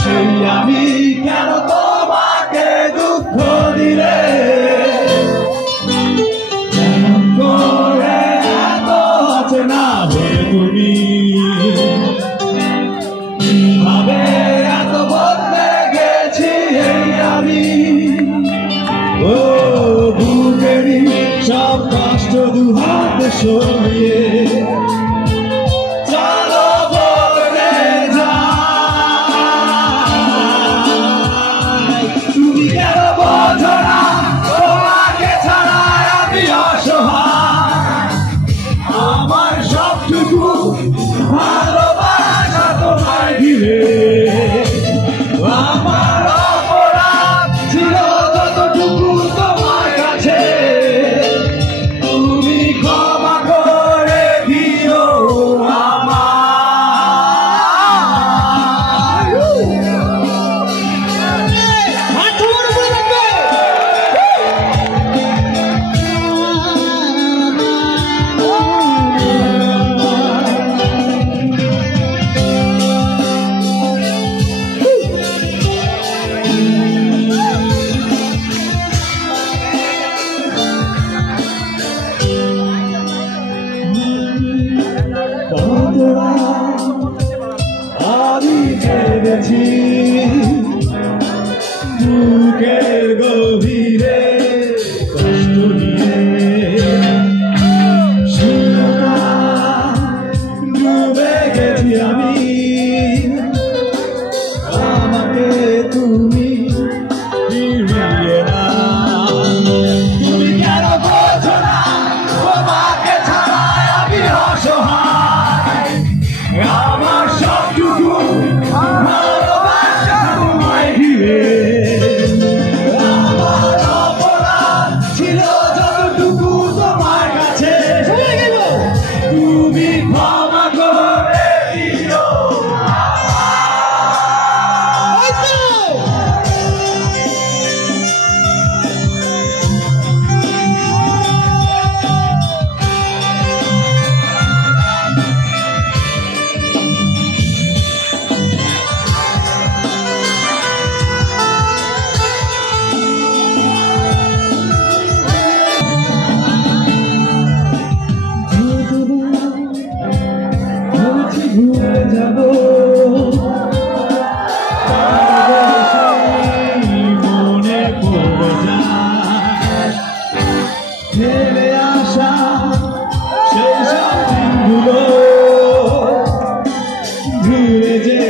সেই আমি কেন তোমাকে দুঃখ দিলে করে এত অচেনা হয়ে তুমি ভাবে এত বদলে গেছি এই আমি ও বুকেরই সব কষ্ট দুহাত সরিয়ে আমার সবটুকু ভালোবাসা তোমায় ঘিরে আমার অপরাধ ছিল যতটুকু তোমার কাছে তুমি ক্ষমা করে দিও আমি জেনেছি বুকের গভীরে কষ্ট নিয়ে ডুবে গেছি আমি আমাকে তুমি ফিরিয়ে না তুমি কেন বোঝো না তোমাকে ছাড়া আমি অসহায় আমার সবটুকু ভালোবাসা তোমায় ঘিরে আমার অপরাধ ছিল যতটুকু তোমার কাছে তুমি ক্ষমা করে দিও ভুলে যাব মনে পড়ে যায় ফেলে আসা সেই সব দিনগুলো ঘুরে যে